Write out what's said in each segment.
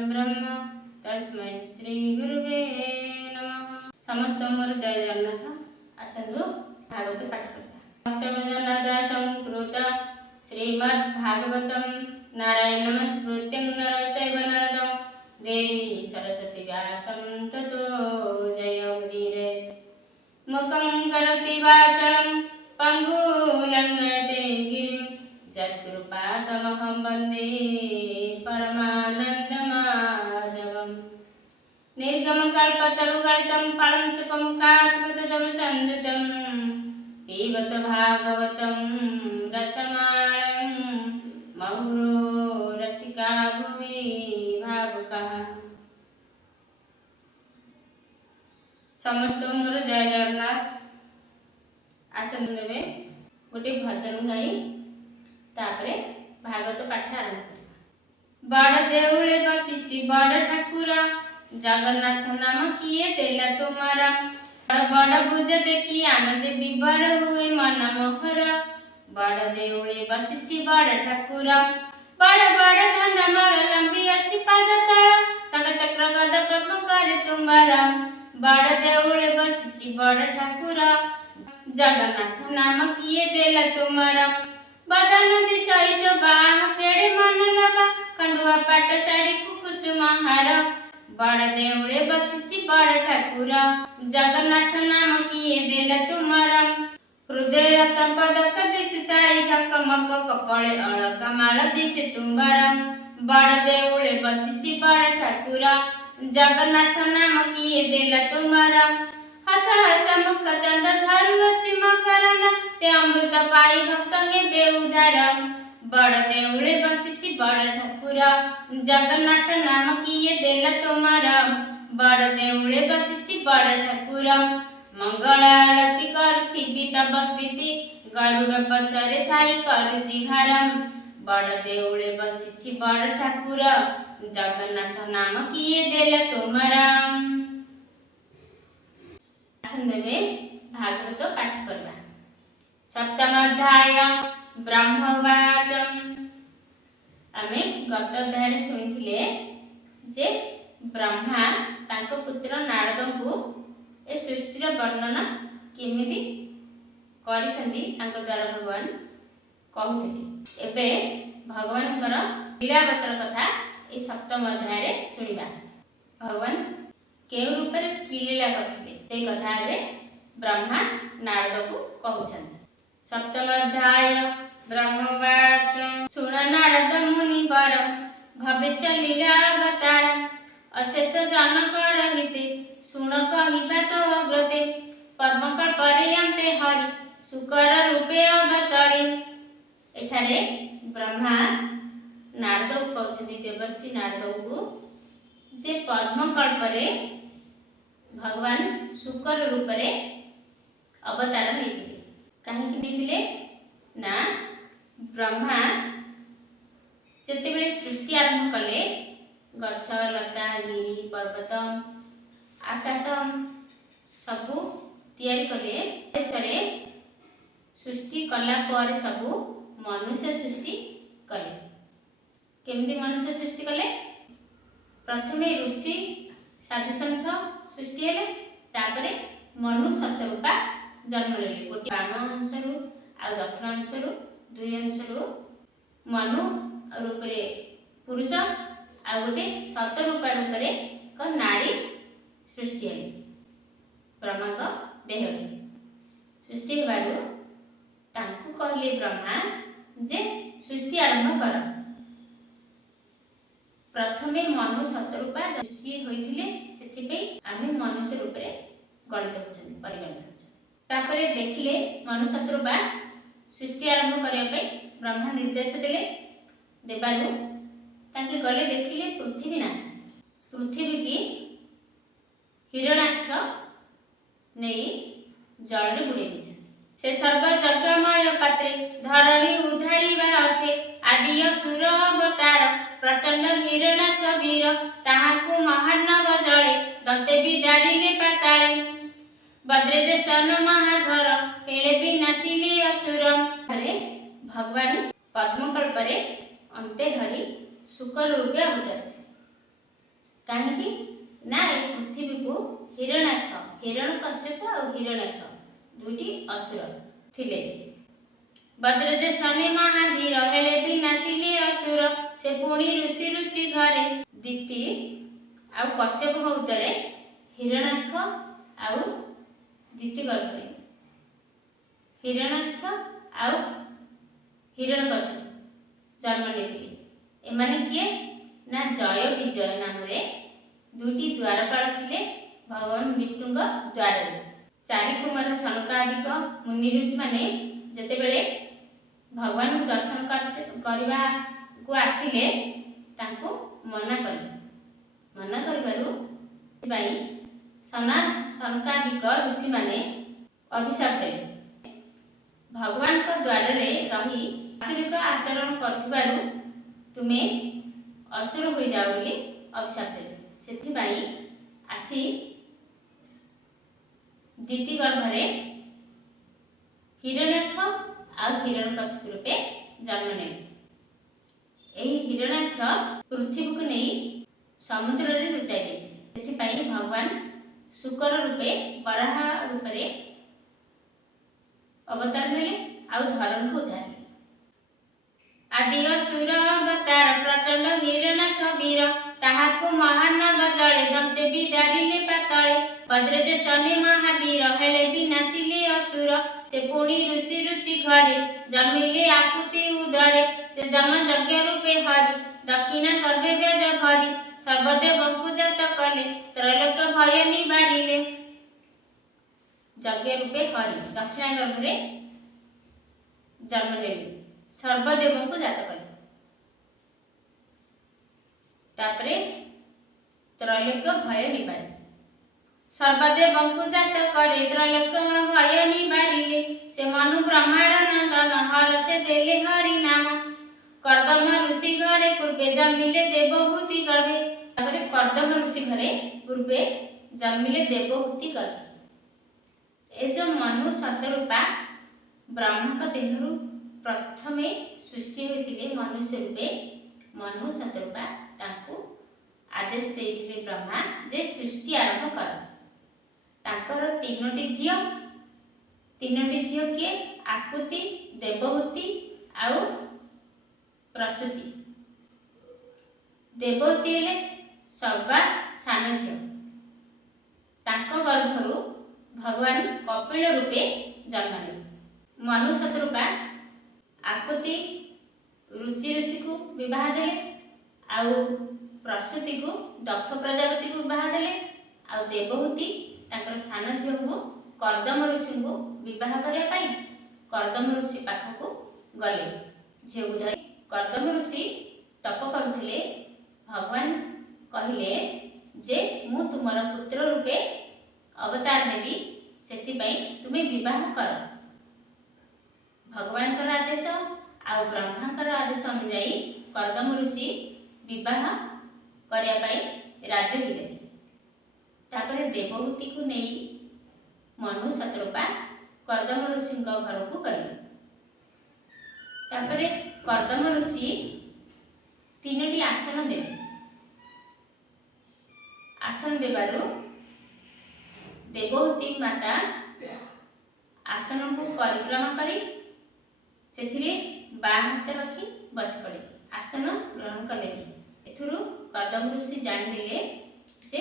ब्रह्म तस्मै श्री गुरुवे नमः। समस्त मोर जय जगन्नाथ। आसतु भागवत पाठ करिया। भक्त जगन्नाथ संकृत श्रीमद् भागवतम नारायण नमस्कृत्यं नरं चैव नरोत्तमं देवी सरस्वती व्यासं ततो जयमुदीरये। मुखं करोति वाचालं पङ्गुलङ्घयते गिरिं यत्कृपातमहं वन्दे परमानन्दमाधवम्। निर्गमकल्पतरुगलितं फलं सुखमुखात्मतदवसंयुतं पिबत भागवतं रसमालं मुहुरो रसिका भुवि भावुकाः। समस्त मोर जय जगन्नाथ। आसन देवे गोटे भजन गाई तापरे भागवत पाठ आरंभ करिबा। बड़ देउळे बसिछि बड़ ठाकुर जगन्नाथ नाम किए देला तुमारा। बड़ बड़ भुज देखि आनंद विभोर हुए मन मोहर। बड़ देउळे बसिछि बड़ ठाकुर बड़ बड़ धनमाल लंबी अछि पाद तळ शंख चक्र गदा पद्म करे तुम्हारा। बड़ देउळे बसिछि बड़ ठाकुर जगन्नाथ नाम किए देला तुमारा। बदन दिशाई शोभा केड़े मन लबा खंडुआ पाट साड़ी कुकुसुम हार। बड़ देउळे बसिछि बड़ ठाकुर जगन्नाथ नाम किए देला तुमारा। हृदय रत्न पदक दिशुताई झकमक कपड़े अलक माल दिशे तुम्हारा। बड़ देउळे बसिछि बड़ ठाकुर जगन्नाथ नाम किए देला तुमारा। हस हस मुख चंद झरु अछि मकरंद से अमृत पाई भक्त हेबे उद्धार। बड़ देउळे बसिछि बड़ ठाकुर जगन्नाथ नाम किए देला तुमारा। बड़ देउळे बसिछि बड़ ठाकुर मंगल आरती करुथिबि तब स्मृति गरुड़ पछरे थाई करुछि हारम। बड़ देउळे बसिछि बड़ ठाकुर जगन्नाथ नाम किए देला तुमारा। भागवत पाठ करवा। सप्तम अध्याय ब्रह्मवाच। आमे गत अध्याय सुनिथिले जे ब्रह्मा तांको पुत्र नारद को ए सृष्टिर वर्णना केमिति करिसंती तांको द्वारा भगवान कहउथिले। एबे भगवानकर लीलावतर कथा ए सप्तम अध्याय रे सुनिबा। भगवान केउ रूपरे की लीला करथिले से कथा एबे ब्रह्मा नारद को कहउछन। सप्तम अध्याय ब्रह्मवाच। सुन नारद मुनि वर भविष्य लीला अवतार अशेष जनक रहिते सुन कहिबा तो व्रते पद्मकल्प पर्यन्ते हरि शुकर रूपे अवतारी। एठारे ब्रह्मा नारद को कहउछथि देवर्षि नारद को जे पद्मकल्परे भगवान शुकर रूपरे अवतार हेतिले। काहेकि हेतिले ना ब्रह्मा जेते बेले सृष्टि आरंभ कले गछ लता गिरी पर्वत आकाश सबु तैयारी कले। देशरे सृष्टि कला पर सबु मनुष्य सृष्टि कले। केमती मनुष्य सृष्टि कले? प्रथमे ऋषि साधु सन्थ सृष्टि हेले तापरे मनु सतरूपा जन्म लेले। गोटे वाम अंशरु आ दक्षिण अंशरु दुई अंशरु मनु रूपरे पुरुष आ गोटे सतरूपा रूपरे क नारी सृष्टि हेले। ब्रह्मा देह सृष्टि हेबारु तांकु कहले ब्रह्मा जे सृष्टि आरंभ कर। प्रथमे मनु सतरूपा सृष्टि होइथिले सेथिपे आमे मनुष्य रूपरे गणित होछन परिगणित होछन। तापरे देखिले मनु सतरूपा सृष्टि आरंभ करिया पे ब्रह्मा निर्देश देले। देबारु ताके गले देखिले पृथ्वी ना पृथ्वी की हिरणाक्ष नेई जल रे बुडे दिछन। से सर्व जगमय पात्रे धरणी उधारिबा अर्थे आदि असुर अवतार प्रचंड हिरणाक्ष वीर ताहाकु महानव जळे दंते बिदारिले पाताळे। वज्रे जे सन महाधर हेले विनाशिले असुर। अरे भगवान पद्मकल्परे अंते हरि शुकर रूपे अवतार। କାହିଁକି ନା ଏ ପୃଥିବୀକୁ ହିରଣ୍ୟକଶ୍ୟପ ଆଉ ହିରଣ୍ୟାକ୍ଷ ଦୁଇଟି ଅସୁର ଥିଲେ। ବଜ୍ର ଯେ ଶନି ମହାଧୀର ହେଲେ ବି ନାସିଲେ ଅସୁର, ସେ ପୁଣି ଋଷି ରୁଚି ଘରେ। ଦିତି ଆଉ କଶ୍ୟପଙ୍କ ଉଦରେ ହିରଣ୍ୟାକ୍ଷ ଆଉ ଦିତି ଗର୍ଭରେ ହିରଣ୍ୟାକ୍ଷ ଆଉ ହିରଣ୍ୟକଶ୍ୟପ ଜନ୍ମ ନେଇଥିଲେ। ଏମାନେ କିଏ ନା ଜୟ ବିଜୟ ନାମରେ ଦୁଇଟି ଦ୍ୱାରପାଳ ଥିଲେ ଭଗବାନ ବିଷ୍ଣୁଙ୍କ ଦ୍ୱାରରେ। ଚାରି କୁମାର ସନକାଦିକ ମୁନି ଋଷିମାନେ ଯେତେବେଳେ ଭଗବାନଙ୍କୁ ଦର୍ଶନ କରିବାକୁ ଆସିଲେ ତାଙ୍କୁ ମନା କରିବାରୁ ସେଥିପାଇଁ ସନକାଦିକ ଋଷିମାନେ ଅଭିଶାପ ଦେଲେ। ଭଗବାନଙ୍କ ଦ୍ୱାରରେ ରହି ଆସୁରିକ ଆଚରଣ କରୁଥିବାରୁ ତୁମେ ଅସୁର ହୋଇଯାଅ ବୋଲି ଅଭିଶାପ ଦେଲେ। ସେଥିପାଇଁ ଆସି ଦିତି ଗର୍ଭରେ ହିରଣ୍ୟାକ୍ଷ ଆଉ ହିରଣ୍ୟକଶ୍ୟପ ରୂପେ ଜନ୍ମ ନେଲେ। ଏହି ହିରଣ୍ୟାକ୍ଷ ପୃଥିବୀକୁ ନେଇ ସମୁଦ୍ରରେ ଲୁଚାଇ ଦେଇଥିଲେ। ସେଥିପାଇଁ ଭଗବାନ ଶୁକର ରୂପେ ବରାହ ରୂପରେ ଅବତାର ନେଲେ ଆଉ ଧରଣୀକୁ ଉଦ୍ଧାରିଲେ। ଆଦି ଅସୁର ଅବତାର ପ୍ରଚଣ୍ଡ ହିରଣ୍ୟାକ୍ଷ ବୀର, ତାହାକୁ ମହାନବ ଜଳେ ଦନ୍ତେ ବିଦାରିଲେ ପାତଳେ। ବଜ୍ର ଯେ ଶନି ମହାଧୀର ହେଲେ ବି ନାସିଲେ ଅସୁର, ସେ ପୁଣି ଋଷି ରୁଚି ଘରେ ଜନ୍ମିଲେ ଆକୁତି ଉଦରେ। ସେ ଜନ୍ମ ଯଜ୍ଞ ରୂପେ ହରି ଦକ୍ଷିଣା ଗର୍ଭେ ବ୍ୟାଜ ଭରି, ସର୍ବଦେବଙ୍କୁ ଜାତ କଲେ ତ୍ରୈଲୋକ୍ୟ ଭୟ ନିବାରିଲେ। ଯଜ୍ଞ ରୂପେ ହରି ଦକ୍ଷିଣା ଗର୍ଭରେ ଜନ୍ମ ନେଲେ, ସର୍ବଦେବଙ୍କୁ ଜାତ କଲେ। ତାପରେ ତ୍ରୈଲୋକ୍ୟ ଭୟ ନିବାରିଲେ। ସର୍ବଦେବଙ୍କୁ ଜାତ କରି ତ୍ରୈଲୋକ୍ୟ ଭୟ ନିବାରିଲେ। ସେ ମନୁ ବ୍ରହ୍ମାର ନନ୍ଦନ ହରଷେ ଦେଲେ ହରି ନାମ, କର୍ଦମ ଋଷି ଘରେ ପୂର୍ବେ ଜନ୍ମିଲେ ଦେବହୂତି ଗର୍ଭେ। ତାପରେ କର୍ଦମ ଋଷି ଘରେ ପୂର୍ବେ ଜନ୍ମିଲେ ଦେବହୂତି ଗର୍ଭେ। ଏ ଯୋଉ ମନୁ ସତରୂପା ବ୍ରହ୍ମାଙ୍କ ଦେହରୁ ପ୍ରଥମେ ସୃଷ୍ଟି ହୋଇଥିଲେ ମନୁଷ୍ୟ ରୂପେ, ମନୁ ସତରୂପା ତାଙ୍କୁ ଆଦେଶ ଦେଇଥିଲେ ବ୍ରହ୍ମା ଯେ ସୃଷ୍ଟି ଆରମ୍ଭ କର। ତାଙ୍କର ତିନୋଟି ଝିଅ କିଏ? ଆକୁତି, ଦେବହୂତି ଆଉ ପ୍ରସୂତି। ଦେବହୂତି ହେଲେ ସବା ସାନ ଝିଅ। ତାଙ୍କ ଗର୍ଭରୁ ଭଗବାନ କପିଳ ରୂପେ ଜନ୍ମ ନେଲେ। ମନୁ ଶତରୂପା ଆକୁତି ରୁଚି ଋଷିକୁ ବିବାହ ଦେଲେ, ଆଉ ପ୍ରସୂତିକୁ ଦକ୍ଷ ପ୍ରଜାପତିକୁ ବିବାହ ଦେଲେ, ଆଉ ଦେବହୂତି ତାଙ୍କର ସାନ ଝିଅକୁ କର୍ଦମ ଋଷିଙ୍କୁ ବିବାହ କରିବା ପାଇଁ କର୍ଦମ ଋଷି ପାଖକୁ ଗଲେ ଝିଅକୁ ଧରି। କର୍ଦମ ଋଷି ତପ କରୁଥିଲେ। ଭଗବାନ କହିଲେ ଯେ ମୁଁ ତୁମର ପୁତ୍ର ରୂପେ ଅବତାର ନେବି, ସେଥିପାଇଁ ତୁମେ ବିବାହ କର। ଭଗବାନଙ୍କର ଆଦେଶ ଆଉ ବ୍ରହ୍ମାଙ୍କର ଆଦେଶ ଅନୁଯାୟୀ କର୍ଦମ ଋଷି ବିବାହ କରିବା ପାଇଁ ରାଜି ହୋଇଗଲେ। ତାପରେ ଦେବହୂତିକୁ ନେଇ ମନୁ ଶତରୂପା କର୍ଦମ ଋଷିଙ୍କ ଘରକୁ ଗଲେ। ତାପରେ କର୍ଦମ ଋଷି ତିନୋଟି ଆସନ ଦେଲେ। ଆସନ ଦେବାରୁ ଦେବହୂତି ମାତା ଆସନକୁ ପରିକ୍ରମା କରି ସେଥିରେ ବାଁ ହାତ ରଖି ବସି ପଡ଼ିଲେ, ଆସନ ଗ୍ରହଣ କଲେନି। ଏଥିରୁ କର୍ଦମ ଋଷି ଜାଣିଦେଲେ ଯେ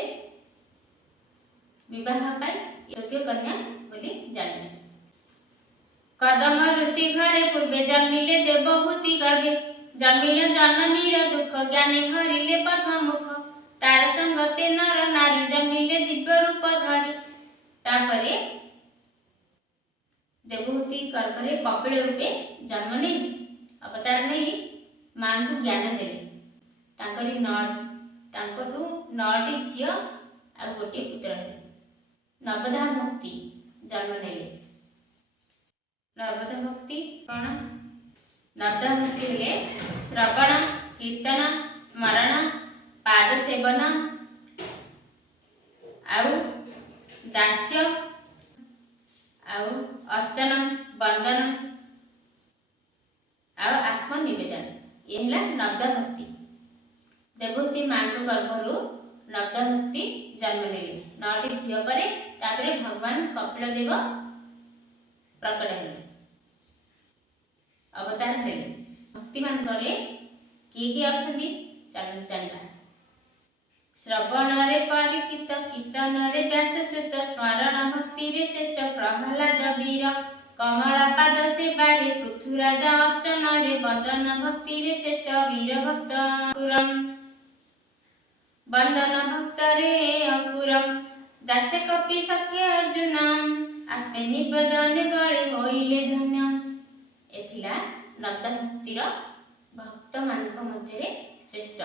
ବିବାହ ପାଇଁ ଯୋଗ୍ୟ କନ୍ୟା ବୋଲି ଜାଣିଲେ। କର୍ଦମ ଋଷି ଘରେ ପୂର୍ବେ ଜନ୍ମିଲେ ଦେବହୂତି ଗର୍ଭେ, ଜନ୍ମିଲେ ଜନନୀର ଦୁଃଖ ଜ୍ଞାନେ ହରିଲେ ପଦ୍ମମୁଖ। ତାର ସଙ୍ଗତେ ନର ନାରୀ ଜନ୍ମିଲେ ଦିବ୍ୟ ରୂପ ଧରି। ତାପରେ ଦେବହୂତି ଗର୍ଭରେ କପିଳ ରୂପେ ଜନ୍ମ ନେଇ ଅବତାର ନେଇ ମାଙ୍କୁ ଜ୍ଞାନ ଦେଲେ। ତାଙ୍କଠୁ 9ଟି ଝିଅ ଆଉ ଗୋଟିଏ ପୁତ୍ର ହେଲେ। ନବଧା ଭକ୍ତି ଜନ୍ମ ନେଲେ। ନବଧା ଭକ୍ତି କଣ? ନବଧା ଭକ୍ତି ହେଲେ ଶ୍ରବଣ, କୀର୍ତ୍ତନ, ସ୍ମରଣ, ପାଦ ସେବନ ଆଉ ଦାସ୍ୟ ଆଉ ଅର୍ଚ୍ଚନ, ବନ୍ଦନ ଆଉ ଆତ୍ମ ନିବେଦନ। ଏ ହେଲା ନବଧା ଭକ୍ତି। ଦେବହୂତି ମାଙ୍କ ଗର୍ଭରୁ ନର୍ଦ୍ଦଭକ୍ତି ଜନ୍ମ ନେଲେ। 9ଟି ଝିଅ ପରେ ତାପରେ ଭଗବାନ କପିଳଦେବ ପ୍ରକଟ ହେଲେ, ଅବତାର ହେଲେ। ଭକ୍ତିମାନ କଲେ କିଏ କିଏ ଅଛନ୍ତି ଚାଲନ୍ତୁ ଜାଣିବା। ଶ୍ରବଣରେ ପରିଚିତ, କୀର୍ତ୍ତନରେ ବ୍ୟାସସୂତ, ସ୍ମରଣ ଭକ୍ତିରେ ଶ୍ରେଷ୍ଠ ପ୍ରହ୍ଲାଦ ବୀର, କମଳା ପାଦ ସେବାରେ ପୃଥୁରାଜ ଅର୍ଚ୍ଚନରେ, ବଦନ ଭକ୍ତିରେ ଶ୍ରେଷ୍ଠ ବୀର ଭକ୍ତ ଅଙ୍କୁରମ୍, ବନ୍ଦନ ଭକ୍ତରେ ଅଙ୍କୁରମ୍, ଦାସ କପି ସଖ୍ୟ ଅର୍ଜୁନ, ଆତ୍ମେ ନିବେଦନେ ବଳେ ହୋଇଲେ ଧନ୍ୟ। ଏ ଥିଲା ନର୍ଦ୍ଦଭକ୍ତିର ଭକ୍ତମାନଙ୍କ ମଧ୍ୟରେ ଶ୍ରେଷ୍ଠ।